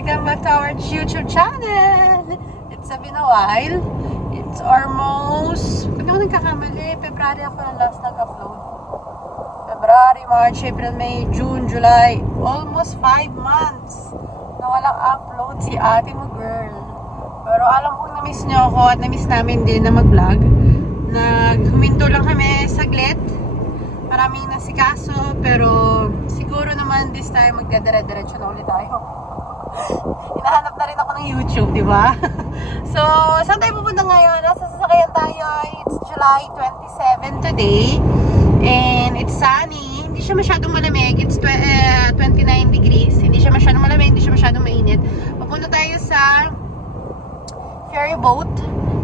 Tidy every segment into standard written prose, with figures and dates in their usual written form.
Welcome back to our YouTube channel. It's been a while. It's almost, kung ako nagkakamali, February ako na last nag-upload. February, March, April, May, June, July. Almost 5 months na walang upload si ate mo, girl. Pero alam kong na-miss nyo ako at na-miss namin din na mag-vlog. Naghuminto lang kami saglit. Maraming nasikaso, pero siguro naman this time magdadire-diretso na ulit tayo. Hinahanap na rin ako ng YouTube, di ba? So, saan tayo pupunta ngayon? Nasa sasakyan tayo. It's July 27 today. And it's sunny. Hindi siya masyadong malamig. It's 29 degrees. Hindi siya masyadong malamig. Hindi siya masyadong mainit. Pupunta tayo sa ferry boat.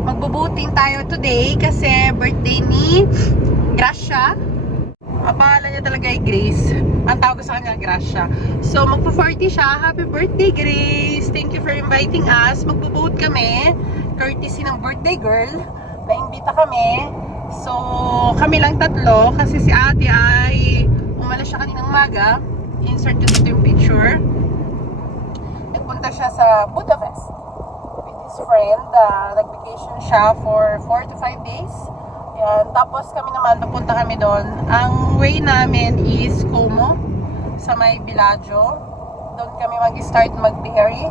Magbo-boating tayo today kasi birthday ni Gracia. Ang pangalan niya talaga ay Grace. Ang tawag ko sa kanya, Gracia. So, magpo-40 siya. Happy birthday, Grace! Thank you for inviting us. Magbo-boat kami. Courtesy ng birthday girl. Na-imbita kami. So, kami lang tatlo. Kasi si ate ay umalas siya kaninang umaga. Insert ko dito yung picture. Nagpunta siya sa Budapest with his friend. Nag-vacation siya for 4 to 5 days. Yan. Tapos kami naman, papunta kami doon. Ang way namin is Como, sa may Bellagio. Doon kami mag-start mag-ferry.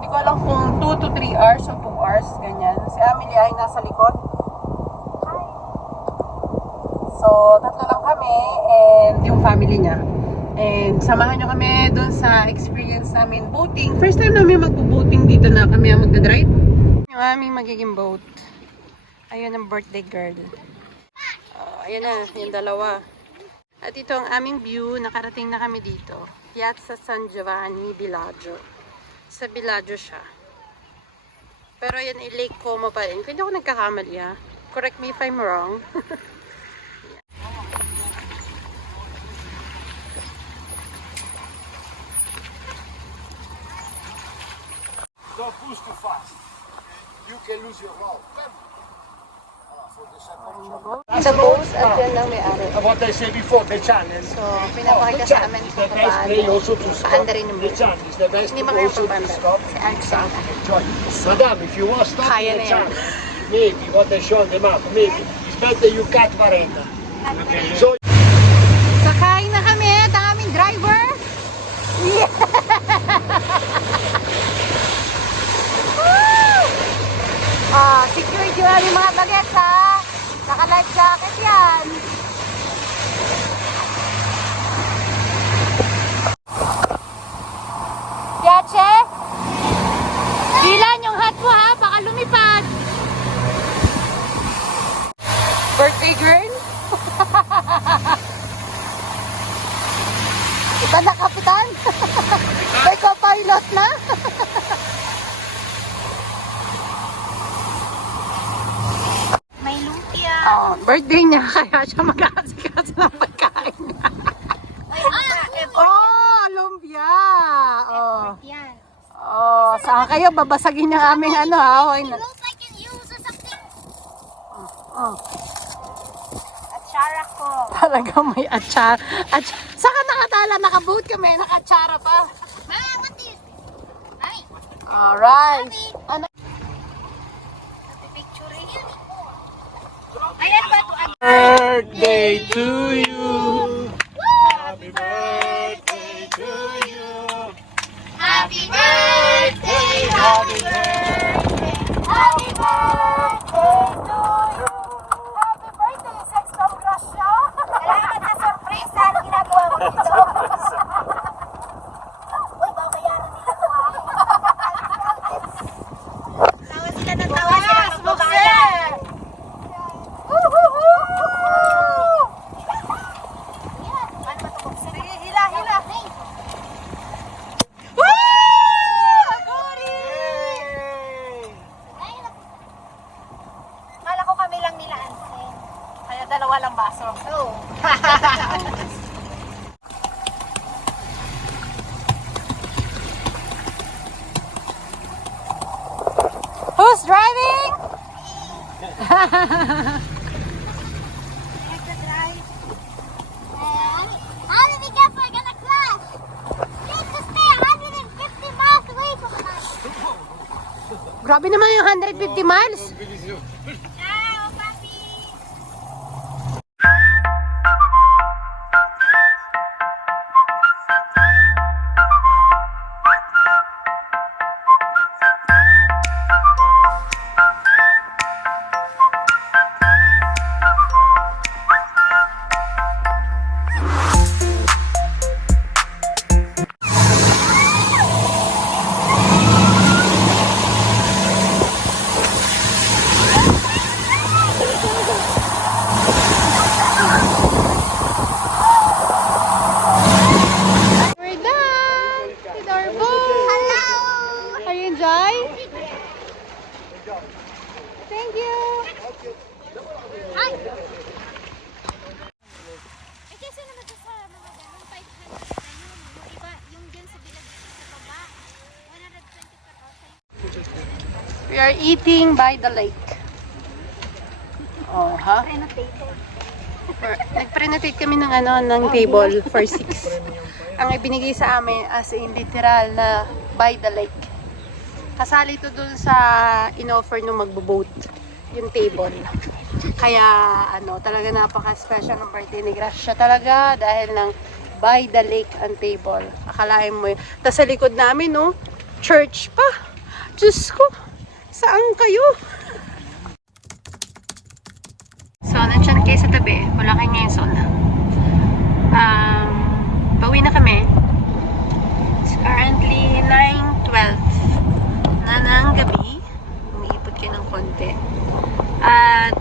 Hindi ko alam kung 2 to 3 hours o 2 hours, ganyan. Si Amelie ay nasa likod. Hi! So, tatlo lang kami and yung family niya. And samahan nyo kami doon sa experience namin boating. First time namin mag-boating dito na kami ang magdadrive. Yung aming magiging boat. Ayun ang birthday girl. Ayun na, yung dalawa. At ito ang aming view. Nakarating na kami dito. Piazza San Giovanni, Bellagio. Sa Bellagio siya. Pero ayun ay Lake Como pa rin. Kung hindi ako nagkakamali ha. Correct me if I'm wrong. Don't push too fast. You can lose your rope. Sa boat at yan lang may-ari. What I said before, the channel. So, pinapakita sa amin kung paano paanda rin yung boat. Hindi ba kayo pampanda? Si Alexandra. Madam, if you want to stop Kaya the na yan. channel, maybe what I show on the map, maybe it's better you cut Varenda. Okay. So Sakay na kami at ang aming driver. Yeah! Security yung aming mga bagets ha. Naka-life jacket yan. Piache, bilan yung hat mo ha, baka lumipad. Birthday girl? Iba na kapitan? May co-pilot na? May lumpia. Birthday niya, kaya siya mag-aasikas ng pagkain. Lumpia! Yan. Saan kayo? Babasagin yung aming ano ha? It looks like an use or something. Atsara ko. Talaga may atsara. Saka nakatala, nakaboot kami, nakatsara pa. Mama, what is? Ay, Alright. Ano? picture yan. Ayan ba ito? birthday to you. Happy birthday to you. Happy birthday, Happy birthday. happy birthday to you. Happy birthday, Sexto Gracia! Salamat sa surprise na ginagawa mo dito. Uy, babayaran nila ito ha. Tawa sila ng tawa sila magbabayad. Yan, paano ba ito buksan? Sige, hila, hila. Kala ko kami lang nila Ansen. Kaya dalawa lang baso. Oh. Who's driving? How did we get we're gonna crash? We need to stay 150 miles away Grabe naman yung 150 miles. Ciao, papi! We're done with our boat. Hello! Are you enjoy? Thank you. Ay! Eh, kasi naman ito sa mga ganun, 500 na yun. Yung iba, yung dyan sa bilag sa baba, 120 per hour. We are eating by the lake. Oh, ha? Renovated. Nag-prenotate kami ng ng table for 6. Ang ibinigay sa amin as in literal na by the lake. Kasali to dun sa in-offer nung magbo-boat, yung table. Kaya talaga napaka-special ng birthday ni Gracia talaga dahil ng by the lake ang table. Akalain mo yun. Tapos sa likod namin, no, church pa. Diyos ko, saan kayo? So, nandiyan kayo sa tabi. Wala kayo ngayon son. Pauwi na kami. It's currently 9:12 na ng gabi. Umiipot kayo ng konti. At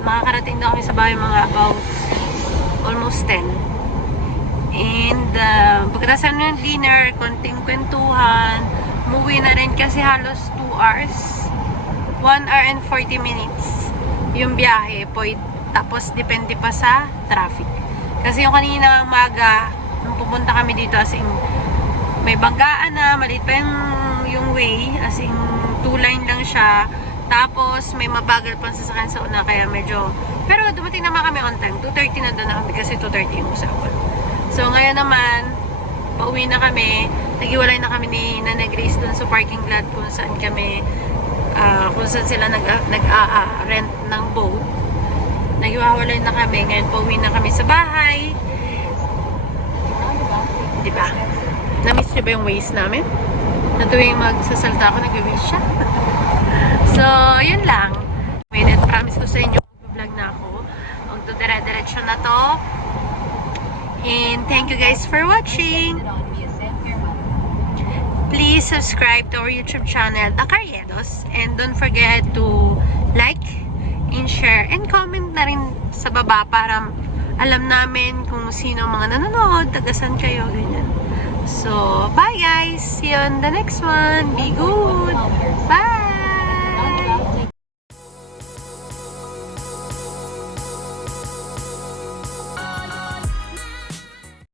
makakarating na kami sa bahay mga about almost 10. And pagkatapos ng dinner, konting kwentuhan, umuwi na rin kasi halos 2 hours. 1 hour and 40 minutes yung biyahe po, tapos depende pa sa traffic. Kasi yung kanina umaga, nung pupunta kami dito, as in, may banggaan na, maliit pa yung way, as in, 2 line lang siya. Tapos, may mabagal pang sasakyan sa una, kaya medyo, pero dumating naman kami on time. 2:30 na doon na kami kasi 2:30 yung usapan. So, ngayon naman, pauwi na kami, nagiwalay na kami ni Nanay Grace doon sa parking lot kung saan kami kung saan sila nag-rent ng boat. Naghiwalay na kami. Ngayon pauwi na kami sa bahay. Diba? Na-miss niyo ba yung waist namin? Na tuwing magsasalta ako, nag-waist siya. So, yun lang. Wait, promise ko sa inyo, mag-vlog na ako. Magdodire-diretso na to. And thank you guys for watching. Please subscribe to our YouTube channel, The Carriedos. And don't forget to like and share and comment na rin sa baba para alam namin kung sino mga nanonood, tagasan kayo, ganyan. So, bye guys! See you on the next one. Be good!